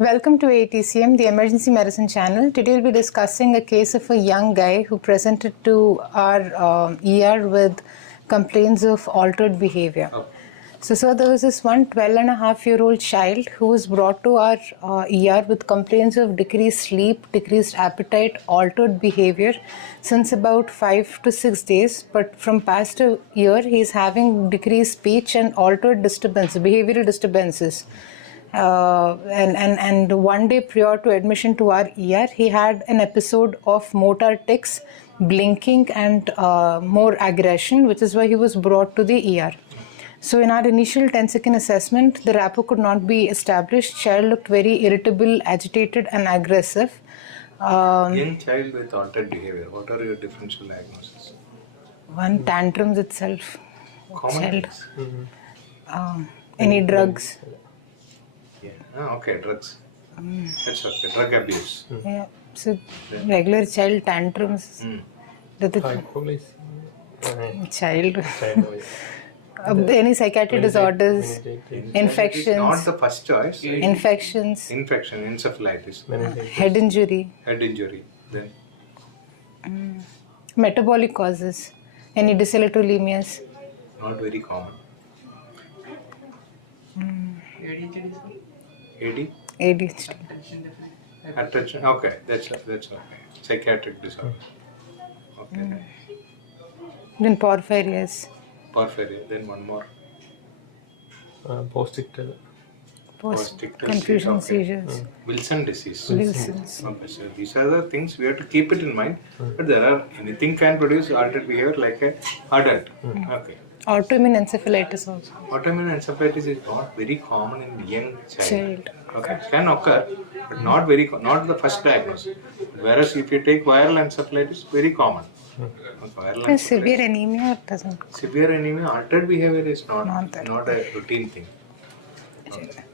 Welcome to AETCM, the emergency medicine channel. Today we'll be discussing a case of a young guy who presented to our ER with complaints of altered behavior. So there was this 12.5-year-old child who was brought to our ER with complaints of decreased sleep, decreased appetite, altered behavior since about 5 to 6 days. But from past a year, he's having decreased speech and altered behavioral disturbances. And one day prior to admission to our ER, he had an episode of motor tics, blinking, and more aggression, which is why he was brought to the ER. So in our initial 10-second assessment, the rapport could not be established. Child looked very irritable, agitated, and aggressive. Young child with altered behavior. What are your differential diagnoses? One, tantrums itself. Common. Child. Any drugs? Yeah. Okay, drugs. That's okay. Drug abuse. Yeah. So regular child tantrums. Child. Any psychiatric disorders, infections. Not the first choice. Infections. Infection, encephalitis. Head injury. Head injury. Then. Metabolic causes. Any dyslipidemias. Not very common. ADHD. Attention. Okay, that's okay. Psychiatric disorder. Okay. Then Porphyrias. Porphyria. Then one more. Post-ictal. Confusion seizures. Wilson disease. Wilson's. Okay, so these are the things we have to keep it in mind. But there are anything can produce altered behavior like a adult. Okay. Autoimmune encephalitis also. Autoimmune encephalitis is not very common in young child. Okay, it can occur, but not the first diagnosis. Whereas if you take viral encephalitis, very common. Okay, severe anemia doesn't. Severe anemia, altered behavior is not a routine thing. Okay.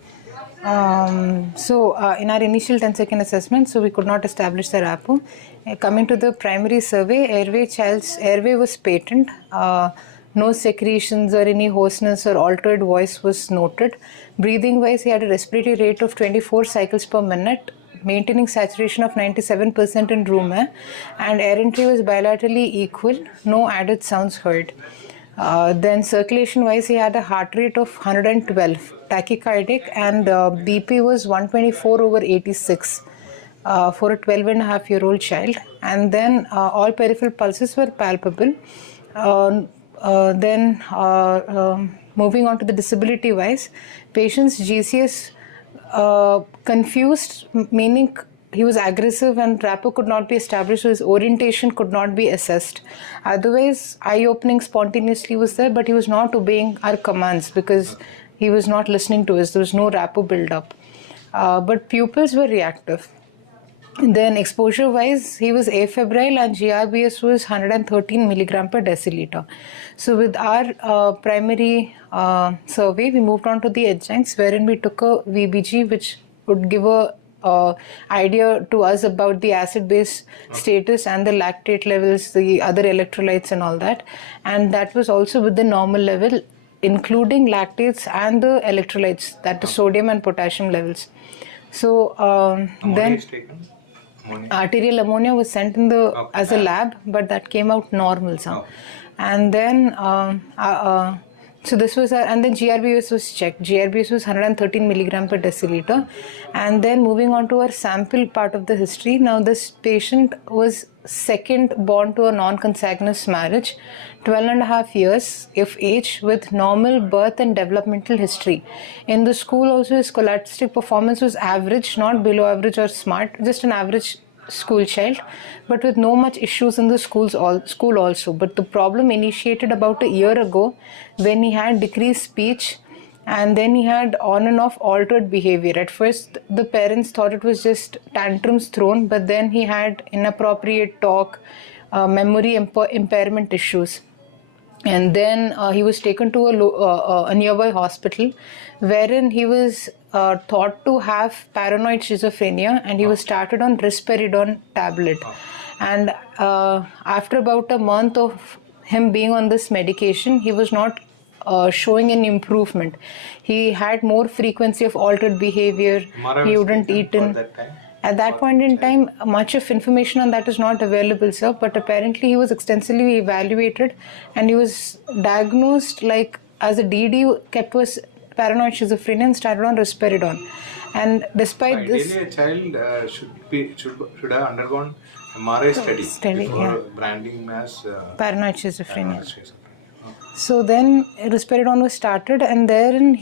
In our initial 10-second assessment, so we could not establish the rapport. Coming to the primary survey, child's airway was patent. No secretions or any hoarseness or altered voice was noted. Breathing wise, he had a respiratory rate of 24 cycles per minute, maintaining saturation of 97% in room air, and air entry was bilaterally equal, no added sounds heard. Then circulation wise, he had a heart rate of 112, tachycardic, and BP was 124/86 for a 12.5-year-old child. And then all peripheral pulses were palpable. Moving on to the disability wise, patient's GCS confused, meaning he was aggressive and rapport could not be established, so his orientation could not be assessed. Otherwise, eye-opening spontaneously was there, but he was not obeying our commands because he was not listening to us. There was no rapport build-up. But pupils were reactive. Then exposure-wise, he was afebrile and GRBS was 113 milligram per deciliter. So with our primary survey, we moved on to the adjuncts, wherein we took a VBG, which would give a idea to us about the acid-base status and the lactate levels, the other electrolytes and all that. And that was also with the normal level, including lactates and the electrolytes, that is sodium and potassium levels. So then arterial ammonia was sent in as a lab, but that came out normal. And then so this was and then GRBS was checked. GRBS was 113 milligram per deciliter. And then moving on to our sample part of the history. Now this patient was second born to a non-consanguineous marriage, 12.5 years of age, with normal birth and developmental history. In the school also his scholastic performance was average, not below average or smart, just an average school child, but with no much issues in the school also. But the problem initiated about a year ago when he had decreased speech and then he had on and off altered behavior. At first the parents thought it was just tantrums thrown, but then he had inappropriate talk, memory impairment issues. And then he was taken to a nearby hospital wherein he was thought to have paranoid schizophrenia, and he was started on risperidone tablet. And after about a month of him being on this medication, he was not showing an improvement. He had more frequency of altered behavior. MRI He was wouldn't taken eat in. for that time? At that point in time, much of information on that is not available, sir. But apparently, he was extensively evaluated, and he was diagnosed like as a DD, kept was paranoid schizophrenia, and started on risperidone. And despite this, ideally, a child should have undergone MRI study before branding him as paranoid schizophrenia. schizophrenia. So then risperidone was started, and then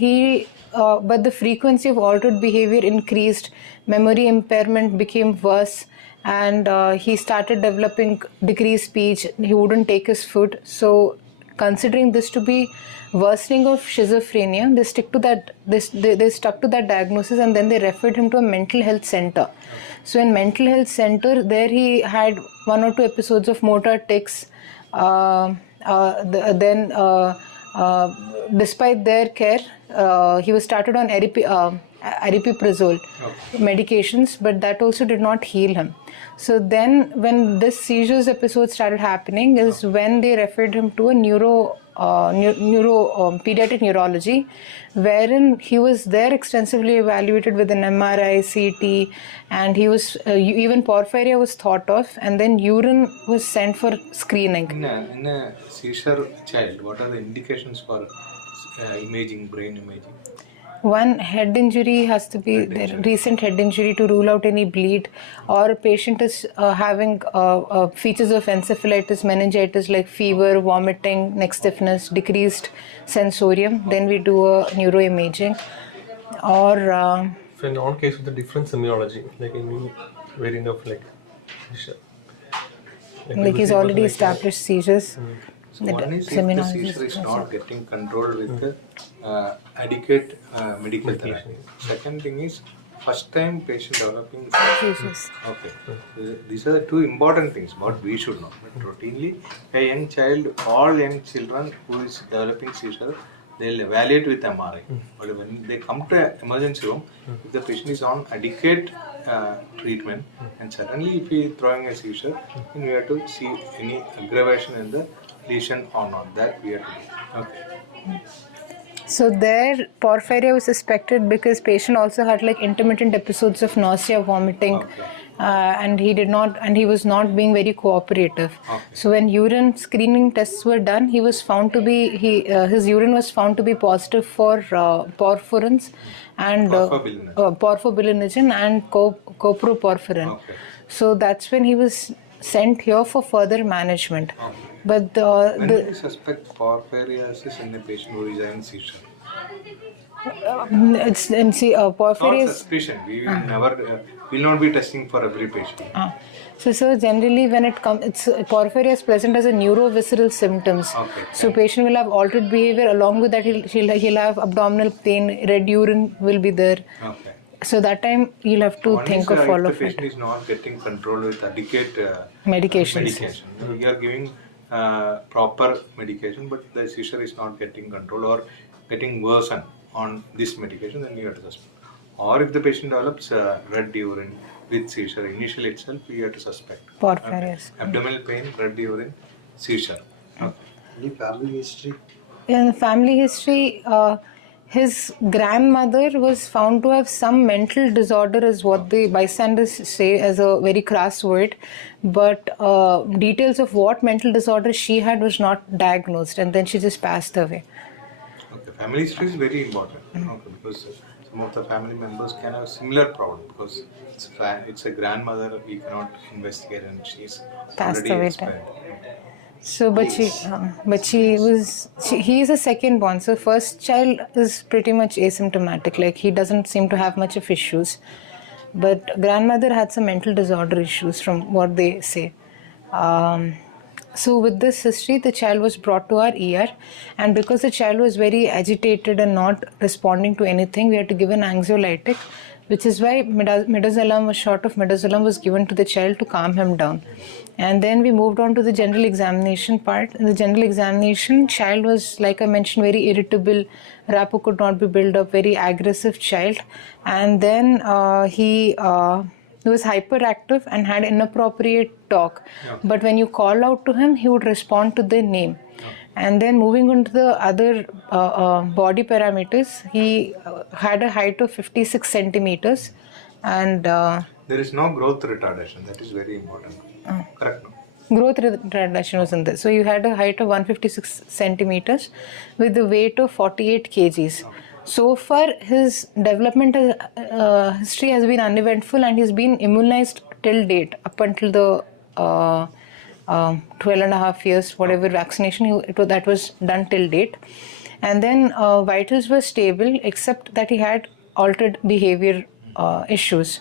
but the frequency of altered behavior increased, memory impairment became worse, and he started developing decreased speech. He wouldn't take his food. So considering this to be worsening of schizophrenia, they stuck to that diagnosis, and then they referred him to a mental health center. So in mental health center, there he had 1 or 2 episodes of motor tics. Despite their care, he was started on aripiprazole medications, but that also did not heal him. So then when this seizures episode started happening is when they referred him to a pediatric neurology, wherein he was there extensively evaluated with an MRI, CT, and he was even porphyria was thought of, and then urine was sent for screening. In a seizure child, what are the indications for imaging, brain imaging? One, head injury has to be there, recent head injury to rule out any bleed, or a patient is having features of encephalitis, meningitis like fever, vomiting, neck stiffness, decreased sensorium. Then we do a neuroimaging. Or so in all cases, the different semiology, like in variant of like seizure. Like he's already established seizures. So one is if the seizure is not getting controlled with the adequate medical therapy. Second thing is first time patient developing seizures. Okay. These are the 2 important things what we should know. But routinely a young child, all young children who is developing seizure, they'll evaluate with MRI. But when they come to emergency room, if the patient is on adequate treatment, and suddenly if he is throwing a seizure, then we have to see any aggravation in the lesion or not. That we have to do. Okay. So there, porphyria was suspected because patient also had like intermittent episodes of nausea, vomiting, and he was not being very cooperative. So when urine screening tests were done, he was found to be his urine was found to be positive for porphyrins and porphobilinogen and coproporphyrin. So that's when he was sent here for further management. But when do we suspect porphyriasis in a patient who is having seizure? Porphyria is suspicion. We will not be testing for every patient. So generally when it comes, porphyria is present as a neurovisceral symptoms. So patient will have altered behavior. Along with that, he'll have abdominal pain, red urine will be there. So that time you'll have to think of all of it. If the patient is not getting controlled with adequate medication. We are giving proper medication, but the seizure is not getting controlled or getting worsened on this medication, then you have to suspect. Or if the patient develops red urine with seizure, initially itself we have to suspect. Porphyria. Abdominal pain, red urine, seizure. Any family history? In the family history, his grandmother was found to have some mental disorder, is what the bystanders say as a very crass word. But details of what mental disorder she had was not diagnosed, and then she just passed away. Family history is very important because some of the family members can have similar problem because it's a grandmother, we cannot investigate and she's passed already away. expired. So, he is a second born. So, first child is pretty much asymptomatic. Like he doesn't seem to have much of issues. But grandmother had some mental disorder issues from what they say. So with this history, the child was brought to our ER, and because the child was very agitated and not responding to anything, we had to give an anxiolytic, which is why midazolam, a shot of midazolam was given to the child to calm him down. And then we moved on to the general examination part. In the general examination, child was, like I mentioned, very irritable, rapport could not be built up, very aggressive child. And then he was hyperactive and had inappropriate talk. But when you call out to him, he would respond to the name. And then moving on to the other body parameters, he had a height of 56 centimeters, and There is no growth retardation. That is very important. Correct. No? growth retardation was in this. So you had a height of 156 centimeters with the weight of 48 kgs. So far, his development history has been uneventful, and he's been immunized till date, up until the 12 and a half years, whatever vaccination that was done till date. And then vitals were stable, except that he had altered behavior issues.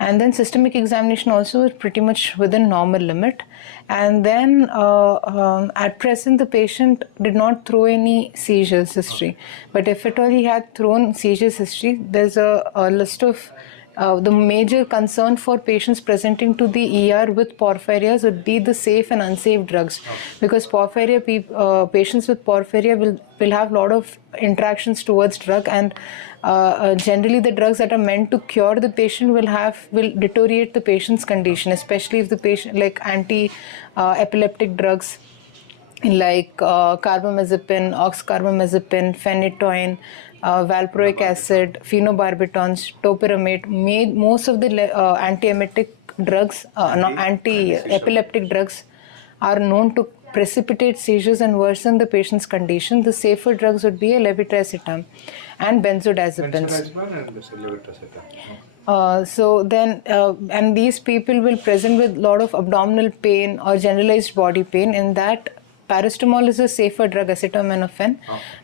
And then systemic examination also was pretty much within normal limit. And then at present, the patient did not throw any seizures history. But if at all he had thrown seizures history, there's a list of the major concern for patients presenting to the ER with porphyrias would be the safe and unsafe drugs, because porphyria patients with porphyria will have a lot of interactions towards drug, and generally the drugs that are meant to cure the patient will deteriorate the patient's condition, especially if the patient, like anti-epileptic drugs like carbamazepine, oxcarbamazepine, phenytoin, valproic acid, phenobarbitons, topiramate. Most of the anti-emetic drugs, anti-epileptic drugs, are known to precipitate seizures and worsen the patient's condition. The safer drugs would be levetiracetam and benzodiazepines. Benzodiazepine and levetiracetam. So then, and these people will present with a lot of abdominal pain or generalized body pain. In that, paracetamol is a safer drug, acetaminophen.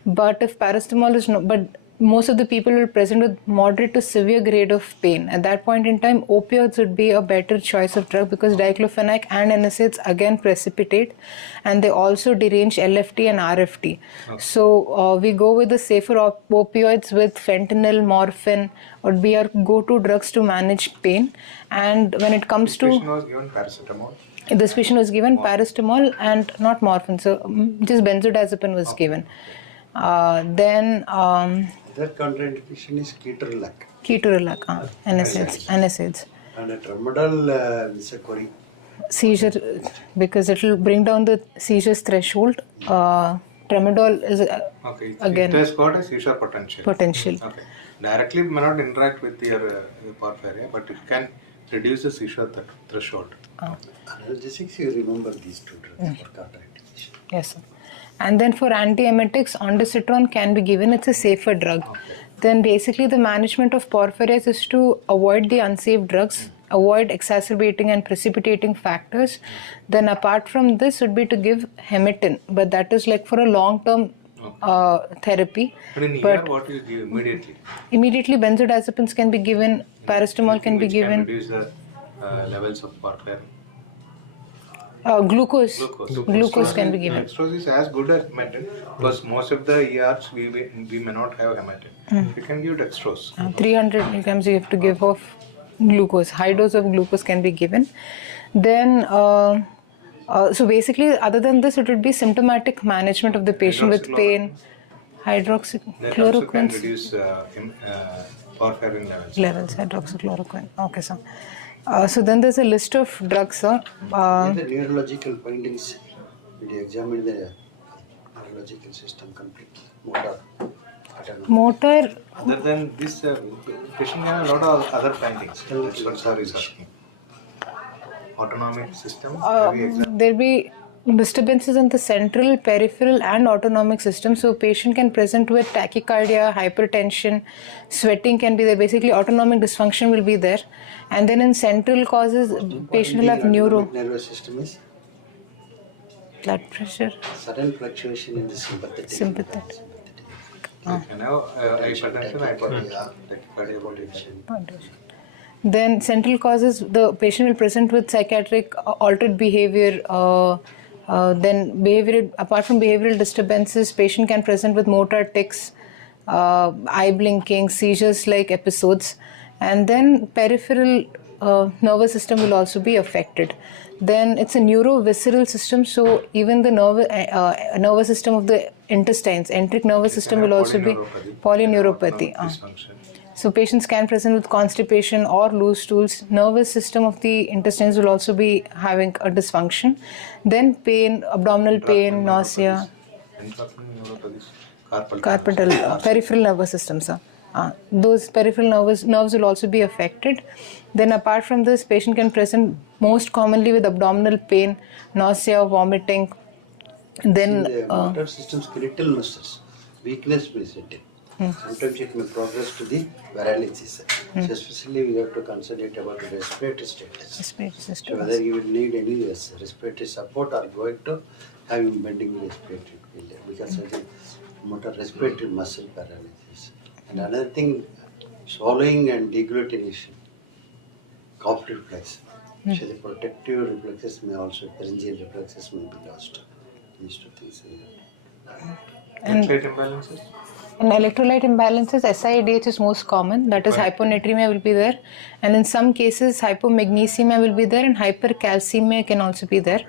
But if paracetamol is not, but most of the people will present with moderate to severe grade of pain. At that point in time, opioids would be a better choice of drug, because diclofenac and NSAIDs again precipitate, and they also derange LFT and RFT. So we go with the safer opioids with fentanyl, morphine would be our go-to drugs to manage pain. And when it comes to... This patient was given paracetamol. This patient was given paracetamol and not morphine, so just benzodiazepine was given. Then That contraindication is ketorolac. ketorolac, NSAIDs. And a tramadol is a query. Seizure, because it will bring down the seizures threshold. Tramadol is again It has got a seizure potential. Okay. Directly may not interact with your porphyria, but it can reduce the seizure threshold. Analgesics, you remember these two drugs for contraindication. Yes, sir. And then for antiemetics, ondansetron can be given. It's a safer drug. Then basically the management of porphyrias is to avoid the unsafe drugs, avoid exacerbating and precipitating factors. Then apart from this would be to give hemetin, but that is like for a long-term therapy. But in ER, what you give immediately? Immediately benzodiazepines can be given, paracetamol can be given. Can reduce the levels of porphyria. Glucose can be given. Dextrose is as good as hemetin, because most of the ERs we may not have hemetin. You can give dextrose. 300 milligrams you have to give of glucose. High dose of glucose can be given. Then, so basically, other than this, it would be symptomatic management of the patient with pain. That also can Hydroxychloroquine reduce porphyrin levels. Hydroxychloroquine. Okay, sir. So then there's a list of drugs, sir. The neurological findings, we examine the neurological system completely. Motor. Other than this, patient have a lot of other findings. That's what sir is asking. Autonomic system. There'll be disturbances in the central, peripheral and autonomic system. So patient can present with tachycardia, hypertension, sweating can be there. Basically autonomic dysfunction will be there. And then in central causes, patient will have neuro. Nervous system is Blood pressure. sudden fluctuation in the sympathetic. Can have hypertension, tachycardia. Then central causes, the patient will present with psychiatric altered behavior. Then behavioral, apart from behavioral disturbances, patient can present with motor tics, eye blinking, seizures-like episodes. And then peripheral nervous system will also be affected. Then it's a neurovisceral system, so even the nervous system of the intestines, enteric nervous system will also be polyneuropathy. So patients can present with constipation or loose stools. Nervous system of the intestines will also be having a dysfunction. Then pain, abdominal pain, nausea. Carpal, peripheral nervous system, sir. Those peripheral nerves will also be affected. Then apart from this, patient can present most commonly with abdominal pain, nausea, vomiting. Then the motor system skeletal muscles, weakness may set in. Sometimes it may progress to the paralysis. So especially we have to consider about the respiratory status. respiratory So system. whether you will need any respiratory support or going to have impending respiratory failure because of the motor respiratory muscle paralysis. And another thing, swallowing and deglutition, cough reflex. So the protective reflexes may also, pharyngeal reflexes may be lost. These two things. Electrolyte imbalances? In electrolyte imbalances, SIADH is most common, that is hyponatremia will be there, and in some cases hypomagnesemia will be there and hypercalcemia can also be there.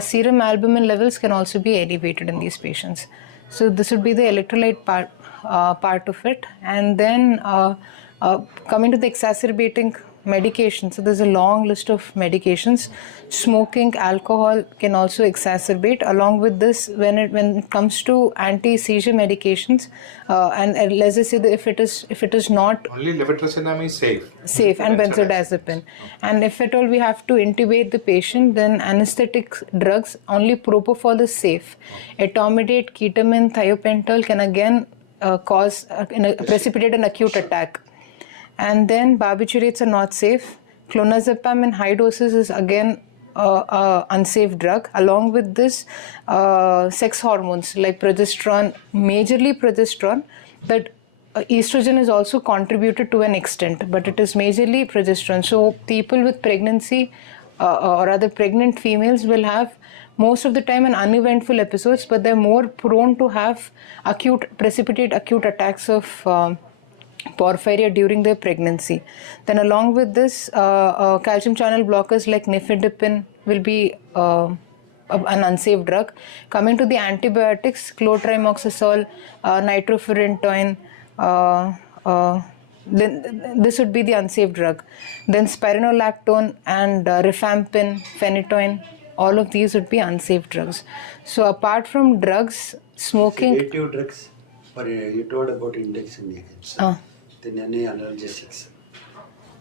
Serum albumin levels can also be elevated in these patients. So this would be the electrolyte part of it. And then coming to the exacerbating medication, so there's a long list of medications. Smoking, alcohol can also exacerbate. Along with this, when it comes to anti-seizure medications, and let's just say that if it is not Only levetiracetam is safe and benzodiazepine, and if at all we have to intubate the patient, then anesthetic drugs, only propofol is safe. Etomidate, ketamine, thiopental can again precipitate an acute attack. And then barbiturates are not safe. Clonazepam in high doses is again unsafe drug. Along with this, sex hormones like progesterone, majorly progesterone, but estrogen is also contributed to an extent, but it is majorly progesterone. So people with pregnancy or other pregnant females will have most of the time an uneventful episodes, but they're more prone to have precipitate acute attacks of porphyria during their pregnancy. Then along with this, calcium channel blockers like nifedipine will be an unsafe drug. Coming to the antibiotics, clotrimazole, nitrofurantoin, then this would be the unsafe drug. Then spironolactone and rifampin, phenytoin, all of these would be unsafe drugs. So apart from drugs, smoking... Sedative drugs, but you told about indexing agents. Then any analgesics.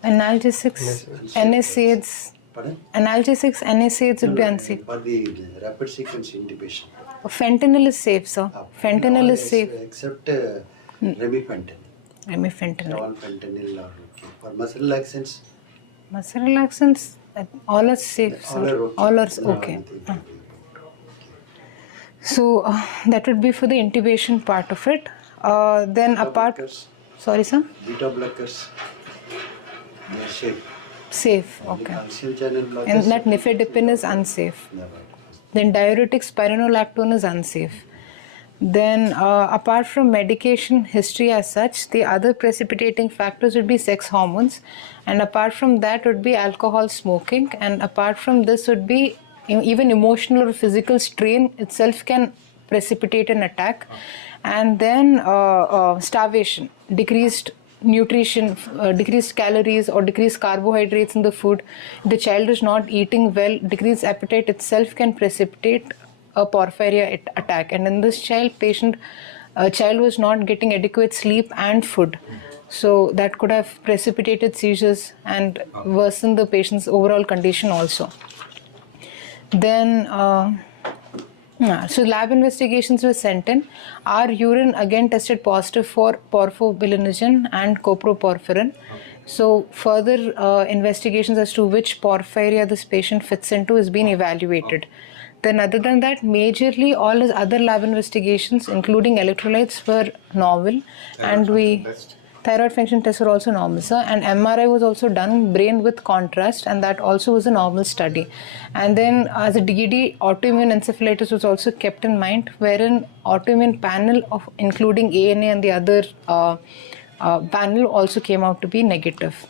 Analgesics, NSAIDs. Pardon? Analgesics, NSAIDs would be unsafe. For the rapid sequence intubation. Fentanyl is safe, sir. Fentanyl is safe. Except remifentanil. Remifentanil. All fentanyl are okay. For muscle relaxants, Muscle relaxants, all are safe, all sir. are okay. All are okay. So that would be for the intubation part of it. Then apart... blockers, Sorry, sir? beta blockers, they are safe. Safe, Only okay. calcium channel blockers. And that nifedipine is unsafe. Never. Then diuretic spironolactone is unsafe. Then apart from medication history as such, the other precipitating factors would be sex hormones, and apart from that would be alcohol, smoking, and apart from this would be even emotional or physical strain itself can precipitate an attack. And then starvation, decreased nutrition, decreased calories or decreased carbohydrates in the food. The child is not eating well, decreased appetite itself can precipitate a porphyria attack. And in this child was not getting adequate sleep and food. So that could have precipitated seizures and worsened the patient's overall condition also. Then so lab investigations were sent in. Our urine again tested positive for porphobilinogen and coproporphyrin. So further investigations as to which porphyria this patient fits into is being evaluated. Then other than that, majorly all his other lab investigations, including electrolytes, were normal. Thyroid function tests were also normal, sir. And MRI was also done, brain with contrast, and that also was a normal study. And then as a DD, autoimmune encephalitis was also kept in mind, wherein autoimmune panel of including ANA and the other panel also came out to be negative.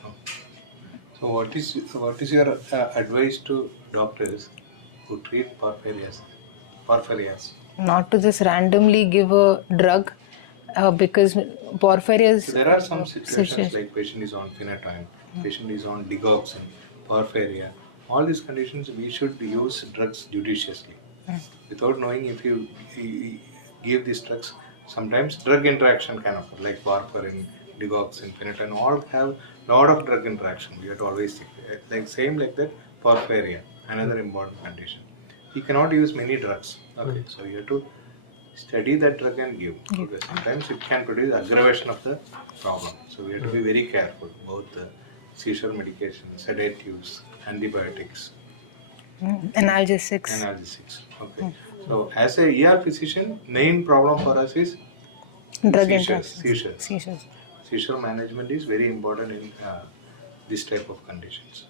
So what is your advice to doctors who treat porphyrias? Not to just randomly give a drug. Because porphyria is... So there are some situations like patient is on phenytoin, patient is on digoxin, porphyria. All these conditions we should use drugs judiciously without knowing if you give these drugs. Sometimes drug interaction can occur, like warfarin, digoxin, phenytoin, all have lot of drug interaction. We have to always think. Like same like that, porphyria, another important condition. You cannot use many drugs. Okay, so you have to study that drug and give. Because sometimes it can produce aggravation of the problem. So we have to be very careful about the seizure medication, sedatives, antibiotics, Analgesics. analgesics. Okay. So as a ER physician, main problem for us is Drug seizures. interactions. Seizures. Seizure management is very important in this type of conditions.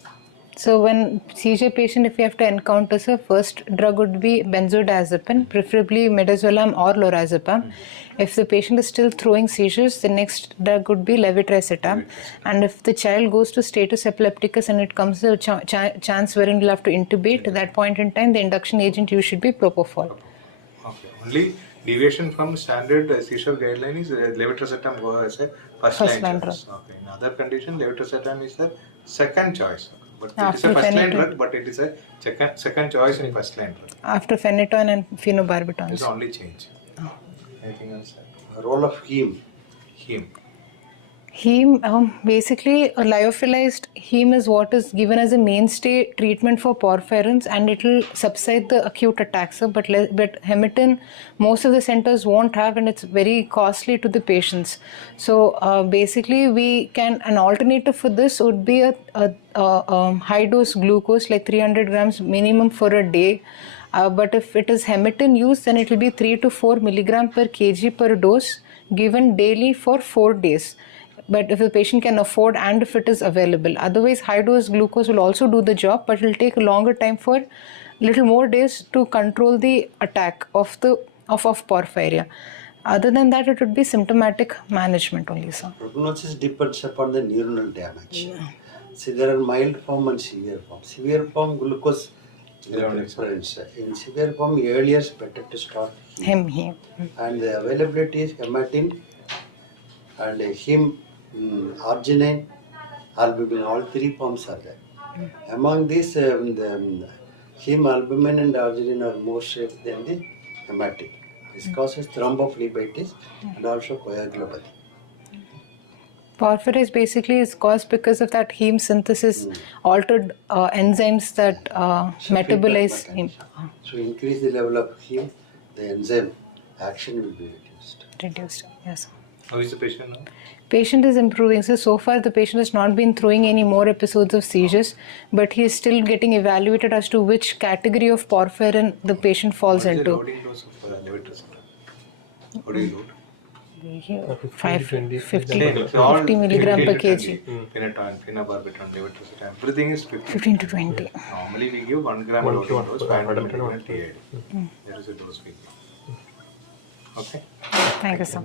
So when seizure patient, if you have to encounter, so first drug would be benzodiazepine, preferably midazolam or lorazepam. If the patient is still throwing seizures, the next drug would be levetiracetam. And if the child goes to status epilepticus and it comes to a chance wherein we'll have to intubate, at that point in time, the induction agent use should be propofol. Okay. Only deviation from standard seizure guideline is levetiracetam go as a first line choice. Okay. In other condition, levetiracetam is the second choice. But it is a first line drug, but it is a second choice in first line drug. After phenytoin and phenobarbital. It's the only change. Anything else? Role of heme. Heme. Heme, basically a lyophilized heme is what is given as a mainstay treatment for porphyrins, and it will subside the acute attacks. But hematin, most of the centers won't have, and it's very costly to the patients. So basically, an alternative for this would be a high dose glucose, like 300 grams minimum for a day. But if it is hematin use, then it will be 3 to 4 milligram per kg per dose given daily for 4 days. But if the patient can afford and if it is available. Otherwise, high dose glucose will also do the job, but it will take a longer time for little more days to control the attack of porphyria. Other than that, it would be symptomatic management only, sir. Prognosis depends upon the neuronal damage. See, there are mild form and severe form. Severe form, glucose is the preference. In severe form, earlier it's better to start heme. And the availability is hematin and heme, arginine, albumin, all three forms are there. Among these, the heme, albumin and arginine are more safe than the hematin. This causes thrombophlebitis and also coagulopathy. Porphyria basically is caused because of that heme synthesis, altered enzymes that metabolize heme. So increase the level of heme, the enzyme action will be Reduced, yes. How is the patient now? Patient is improving. So far the patient has not been throwing any more episodes of seizures, but he is still getting evaluated as to which category of porphyrin the patient falls What is the into. loading dose of levetiracetam? How do you load? 50 milligram per kg. Phenytoin, phenobarbital, levetiracetam, everything is 15 to 20. Normally we give 1 gram loading dose, 500 milligram TID. There is a dose we give. Okay. Thank you, sir.